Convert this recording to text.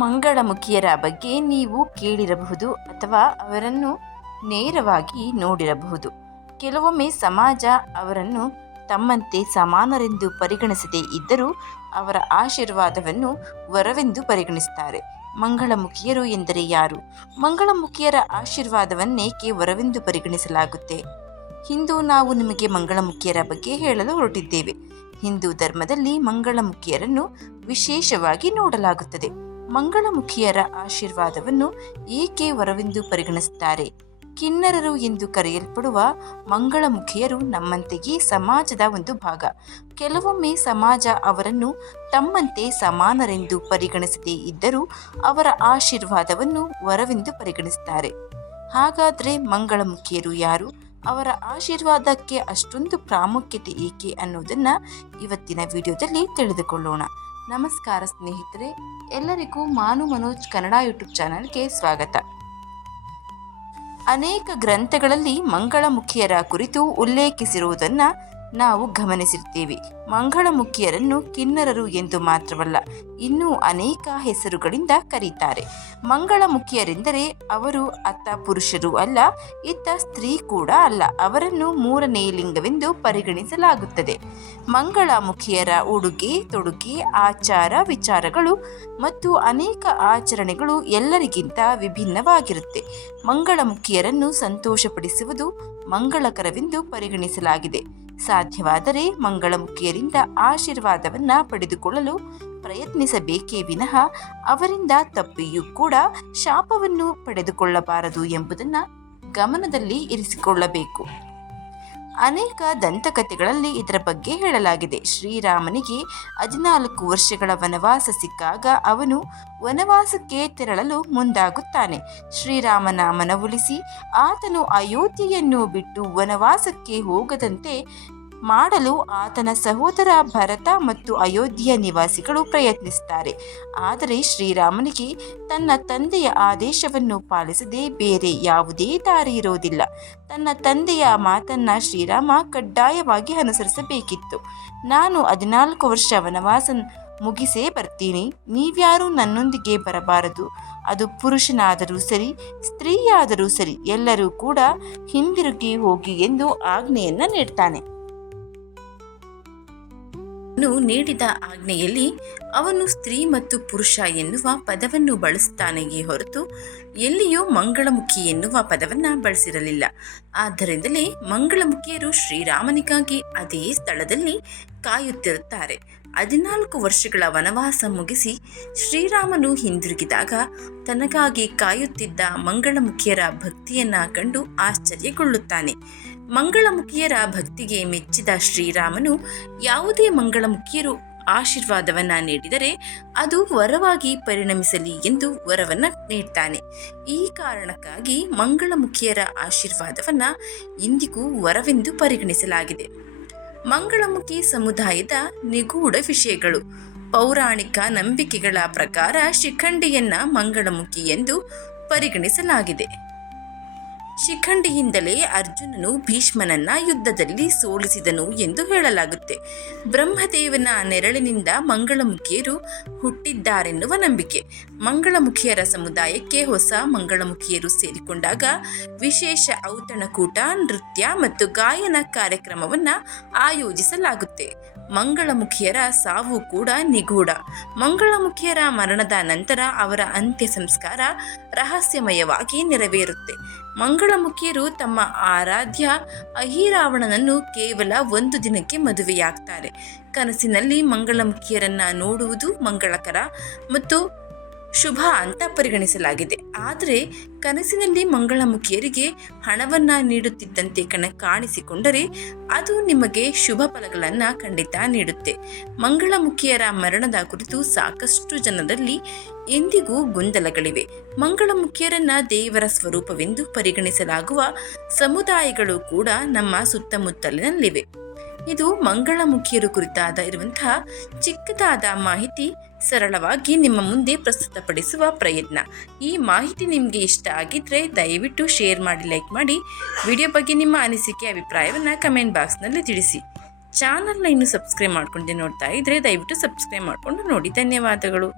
ಮಂಗಳಮುಖಿಯರ ಬಗ್ಗೆ ನೀವು ಕೇಳಿರಬಹುದು ಅಥವಾ ಅವರನ್ನು ನೇರವಾಗಿ ನೋಡಿರಬಹುದು. ಕೆಲವೊಮ್ಮೆ ಸಮಾಜ ಅವರನ್ನು ತಮ್ಮಂತೆ ಸಮಾನರೆಂದು ಪರಿಗಣಿಸದೇ ಇದ್ದರೂ ಅವರ ಆಶೀರ್ವಾದವನ್ನು ವರವೆಂದು ಪರಿಗಣಿಸುತ್ತಾರೆ. ಮಂಗಳಮುಖಿಯರು ಎಂದರೆ ಯಾರು? ಮಂಗಳಮುಖಿಯರ ಆಶೀರ್ವಾದವನ್ನೇಕೆ ವರವೆಂದು ಪರಿಗಣಿಸಲಾಗುತ್ತೆ? ಇಂದು ನಾವು ನಿಮಗೆ ಮಂಗಳಮುಖಿಯರ ಬಗ್ಗೆ ಹೇಳಲು ಹೊರಟಿದ್ದೇವೆ. ಹಿಂದೂ ಧರ್ಮದಲ್ಲಿ ಮಂಗಳಮುಖಿಯರನ್ನು ವಿಶೇಷವಾಗಿ ನೋಡಲಾಗುತ್ತದೆ. ಮಂಗಳಮುಖಿಯರ ಆಶೀರ್ವಾದವನ್ನು ಏಕೆ ವರವೆಂದು ಪರಿಗಣಿಸುತ್ತಾರೆ? ಕಿನ್ನರರು ಎಂದು ಕರೆಯಲ್ಪಡುವ ಮಂಗಳಮುಖಿಯರು ನಮ್ಮಂತೆಯೇ ಸಮಾಜದ ಒಂದು ಭಾಗ. ಕೆಲವೊಮ್ಮೆ ಸಮಾಜ ಅವರನ್ನು ತಮ್ಮಂತೆ ಸಮಾನರೆಂದು ಪರಿಗಣಿಸದೇ ಇದ್ದರೂ ಅವರ ಆಶೀರ್ವಾದವನ್ನು ವರವೆಂದು ಪರಿಗಣಿಸುತ್ತಾರೆ. ಹಾಗಾದರೆ ಮಂಗಳಮುಖಿಯರು ಯಾರು? ಅವರ ಆಶೀರ್ವಾದಕ್ಕೆ ಅಷ್ಟೊಂದು ಪ್ರಾಮುಖ್ಯತೆ ಏಕೆ ಅನ್ನೋದನ್ನು ಇವತ್ತಿನ ವಿಡಿಯೋದಲ್ಲಿ ತಿಳಿದುಕೊಳ್ಳೋಣ. ನಮಸ್ಕಾರ ಸ್ನೇಹಿತರೆ, ಎಲ್ಲರಿಗೂ ಮಾನು ಮನೋಜ್ ಕನ್ನಡ ಯೂಟ್ಯೂಬ್ ಚಾನಲ್ಗೆ ಸ್ವಾಗತ. ಅನೇಕ ಗ್ರಂಥಗಳಲ್ಲಿ ಮಂಗಳಮುಖಿಯರ ಕುರಿತು ಉಲ್ಲೇಖಿಸಿರುವುದನ್ನು ನಾವು ಗಮನಿಸಿರ್ತೇವೆ. ಮಂಗಳಮುಖಿಯರನ್ನು ಕಿನ್ನರರು ಎಂದು ಮಾತ್ರವಲ್ಲ, ಇನ್ನೂ ಅನೇಕ ಹೆಸರುಗಳಿಂದ ಕರೀತಾರೆ. ಮಂಗಳಮುಖಿಯರೆಂದರೆ ಅವರು ಅತ್ತ ಪುರುಷರು ಅಲ್ಲ, ಇತ್ತ ಸ್ತ್ರೀ ಕೂಡ ಅಲ್ಲ. ಅವರನ್ನು ಮೂರನೇ ಲಿಂಗವೆಂದು ಪರಿಗಣಿಸಲಾಗುತ್ತದೆ. ಮಂಗಳಮುಖಿಯರ ಉಡುಗೆ ತೊಡುಗೆ, ಆಚಾರ ವಿಚಾರಗಳು ಮತ್ತು ಅನೇಕ ಆಚರಣೆಗಳು ಎಲ್ಲರಿಗಿಂತ ವಿಭಿನ್ನವಾಗಿರುತ್ತೆ. ಮಂಗಳಮುಖಿಯರನ್ನು ಸಂತೋಷಪಡಿಸುವುದು ಮಂಗಳಕರವೆಂದು ಪರಿಗಣಿಸಲಾಗಿದೆ. ಸಾಧ್ಯವಾದರೆ ಮಂಗಳಮುಖಿಯರಿಂದ ಆಶೀರ್ವಾದವನ್ನು ಪಡೆದುಕೊಳ್ಳಲು ಪ್ರಯತ್ನಿಸಬೇಕೇ ವಿನಃ ಅವರಿಂದ ತಪ್ಪಿಯೂ ಕೂಡ ಶಾಪವನ್ನು ಪಡೆದುಕೊಳ್ಳಬಾರದು ಎಂಬುದನ್ನು ಗಮನದಲ್ಲಿ ಇರಿಸಿಕೊಳ್ಳಬೇಕು. ಅನೇಕ ದಂತಕಥೆಗಳಲ್ಲಿ ಇದರ ಬಗ್ಗೆ ಹೇಳಲಾಗಿದೆ. ಶ್ರೀರಾಮನಿಗೆ 14 ವರ್ಷಗಳ ವನವಾಸ ಸಿಕ್ಕಾಗ ಅವನು ವನವಾಸಕ್ಕೆ ತೆರಳಲು ಮುಂದಾಗುತ್ತಾನೆ. ಶ್ರೀರಾಮನ ಮನವೊಲಿಸಿ ಆತನು ಅಯೋಧ್ಯೆಯನ್ನು ಬಿಟ್ಟು ವನವಾಸಕ್ಕೆ ಹೋಗದಂತೆ ಮಾಡಲು ಆತನ ಸಹೋದರ ಭರತ ಮತ್ತು ಅಯೋಧ್ಯೆಯ ನಿವಾಸಿಗಳು ಪ್ರಯತ್ನಿಸುತ್ತಾರೆ. ಆದರೆ ಶ್ರೀರಾಮನಿಗೆ ತನ್ನ ತಂದೆಯ ಆದೇಶವನ್ನು ಪಾಲಿಸದೆ ಬೇರೆ ಯಾವುದೇ ದಾರಿ ಇರೋದಿಲ್ಲ. ತನ್ನ ತಂದೆಯ ಮಾತನ್ನು ಶ್ರೀರಾಮ ಕಡ್ಡಾಯವಾಗಿ ಅನುಸರಿಸಬೇಕಿತ್ತು. ನಾನು 14 ವರ್ಷ ವನವಾಸ ಮುಗಿಸೇ ಬರ್ತೀನಿ, ನೀವ್ಯಾರೂ ನನ್ನೊಂದಿಗೆ ಬರಬಾರದು. ಅದು ಪುರುಷನಾದರೂ ಸರಿ, ಸ್ತ್ರೀಯಾದರೂ ಸರಿ, ಎಲ್ಲರೂ ಕೂಡ ಹಿಂದಿರುಗಿ ಹೋಗಿ ಎಂದು ಆಜ್ಞೆಯನ್ನು ನೀಡ್ತಾನೆ. ನೀಡಿದ ಆಜ್ಞೆಯಲ್ಲಿ ಅವನು ಸ್ತ್ರೀ ಮತ್ತು ಪುರುಷ ಎನ್ನುವ ಪದವನ್ನು ಬಳಸುತ್ತಾನೆಯೇ ಹೊರತು ಎಲ್ಲಿಯೂ ಮಂಗಳಮುಖಿ ಎನ್ನುವ ಪದವನ್ನು ಬಳಸಿರಲಿಲ್ಲ. ಆದ್ದರಿಂದಲೇ ಮಂಗಳಮುಖಿಯರು ಶ್ರೀರಾಮನಿಗಾಗಿ ಅದೇ ಸ್ಥಳದಲ್ಲಿ ಕಾಯುತ್ತಿರುತ್ತಾರೆ. 14 ವರ್ಷಗಳ ವನವಾಸ ಮುಗಿಸಿ ಶ್ರೀರಾಮನು ಹಿಂದಿರುಗಿದಾಗ ತನಗಾಗಿ ಕಾಯುತ್ತಿದ್ದ ಮಂಗಳಮುಖಿಯರ ಭಕ್ತಿಯನ್ನು ಕಂಡು ಆಶ್ಚರ್ಯಗೊಳ್ಳುತ್ತಾನೆ. ಮಂಗಳಮುಖಿಯರ ಭಕ್ತಿಗೆ ಮೆಚ್ಚಿದ ಶ್ರೀರಾಮನು ಯಾವುದೇ ಮಂಗಳಮುಖಿಯರು ಆಶೀರ್ವಾದವನ್ನು ನೀಡಿದರೆ ಅದು ವರವಾಗಿ ಪರಿಣಮಿಸಲಿ ಎಂದು ವರವನ್ನು ನೀಡ್ತಾನೆ. ಈ ಕಾರಣಕ್ಕಾಗಿ ಮಂಗಳಮುಖಿಯರ ಆಶೀರ್ವಾದವನ್ನು ಇಂದಿಗೂ ವರವೆಂದು ಪರಿಗಣಿಸಲಾಗಿದೆ. ಮಂಗಳಮುಖಿ ಸಮುದಾಯದ ನಿಗೂಢ ವಿಷಯಗಳು. ಪೌರಾಣಿಕ ನಂಬಿಕೆಗಳ ಪ್ರಕಾರ ಶಿಖಂಡಿಯನ್ನ ಮಂಗಳಮುಖಿ ಎಂದು ಪರಿಗಣಿಸಲಾಗಿದೆ. ಶಿಖಂಡಿಯಿಂದಲೇ ಅರ್ಜುನನು ಭೀಷ್ಮನನ್ನ ಯುದ್ಧದಲ್ಲಿ ಸೋಲಿಸಿದನು ಎಂದು ಹೇಳಲಾಗುತ್ತೆ. ಬ್ರಹ್ಮದೇವನ ನೆರಳಿನಿಂದ ಮಂಗಳಮುಖಿಯರು ಹುಟ್ಟಿದ್ದಾರೆನ್ನುವ ನಂಬಿಕೆ. ಮಂಗಳಮುಖಿಯರ ಸಮುದಾಯಕ್ಕೆ ಹೊಸ ಮಂಗಳಮುಖಿಯರು ಸೇರಿಕೊಂಡಾಗ ವಿಶೇಷ ಔತಣಕೂಟ, ನೃತ್ಯ ಮತ್ತು ಗಾಯನ ಕಾರ್ಯಕ್ರಮವನ್ನು ಆಯೋಜಿಸಲಾಗುತ್ತೆ. ಮಂಗಳಮುಖಿಯರ ಸಾವು ಕೂಡ ನಿಗೂಢ. ಮಂಗಳಮುಖಿಯರ ಮರಣದ ನಂತರ ಅವರ ಅಂತ್ಯ ಸಂಸ್ಕಾರ ರಹಸ್ಯಮಯವಾಗಿ ನೆರವೇರುತ್ತೆ. ಮಂಗಳಮುಖಿಯರು ತಮ್ಮ ಆರಾಧ್ಯ ಅಹಿರಾವಣನನ್ನು ಕೇವಲ 1 ದಿನಕ್ಕೆ ಮದುವೆಯಾಗ್ತಾರೆ. ಕನಸಿನಲ್ಲಿ ಮಂಗಳಮುಖಿಯರನ್ನು ನೋಡುವುದು ಮಂಗಳಕರ ಮತ್ತು ಶುಭ ಅಂತ ಪರಿಗಣಿಸಲಾಗಿದೆ. ಆದರೆ ಕನಸಿನಲ್ಲಿ ಮಂಗಳಮುಖಿಯರಿಗೆ ಹಣವನ್ನು ನೀಡುತ್ತಿದ್ದಂತೆ ಕಾಣಿಸಿಕೊಂಡರೆ ಅದು ನಿಮಗೆ ಶುಭ ಫಲಗಳನ್ನು ಖಂಡಿತ ನೀಡುತ್ತೆ. ಮಂಗಳಮುಖಿಯರ ಮರಣದ ಕುರಿತು ಸಾಕಷ್ಟು ಜನರಲ್ಲಿ ಎಂದಿಗೂ ಗೊಂದಲಗಳಿವೆ. ಮಂಗಳಮುಖಿಯರನ್ನು ದೇವರ ಸ್ವರೂಪವೆಂದು ಪರಿಗಣಿಸಲಾಗುವ ಸಮುದಾಯಗಳು ಕೂಡ ನಮ್ಮ ಸುತ್ತಮುತ್ತಲಿನಲ್ಲಿವೆ. ಇದು ಮಂಗಳಮುಖಿಯರು ಕುರಿತಾದ ಇರುವಂತಹ ಚಿಕ್ಕದಾದ ಮಾಹಿತಿ ಸರಳವಾಗಿ ನಿಮ್ಮ ಮುಂದೆ ಪ್ರಸ್ತುತಪಡಿಸುವ ಪ್ರಯತ್ನ. ಈ ಮಾಹಿತಿ ನಿಮಗೆ ಇಷ್ಟ ಆಗಿದ್ದರೆ ದಯವಿಟ್ಟು ಶೇರ್ ಮಾಡಿ, ಲೈಕ್ ಮಾಡಿ. ವಿಡಿಯೋ ಬಗ್ಗೆ ನಿಮ್ಮ ಅನಿಸಿಕೆ ಅಭಿಪ್ರಾಯವನ್ನು ಕಮೆಂಟ್ ಬಾಕ್ಸ್ನಲ್ಲಿ ತಿಳಿಸಿ. ಚಾನಲ್ನ ಇನ್ನೂ ಸಬ್ಸ್ಕ್ರೈಬ್ ಮಾಡ್ಕೊಂಡು ನೋಡ್ತಾ ಇದ್ದರೆ ದಯವಿಟ್ಟು ಸಬ್ಸ್ಕ್ರೈಬ್ ಮಾಡಿಕೊಂಡು ನೋಡಿ. ಧನ್ಯವಾದಗಳು.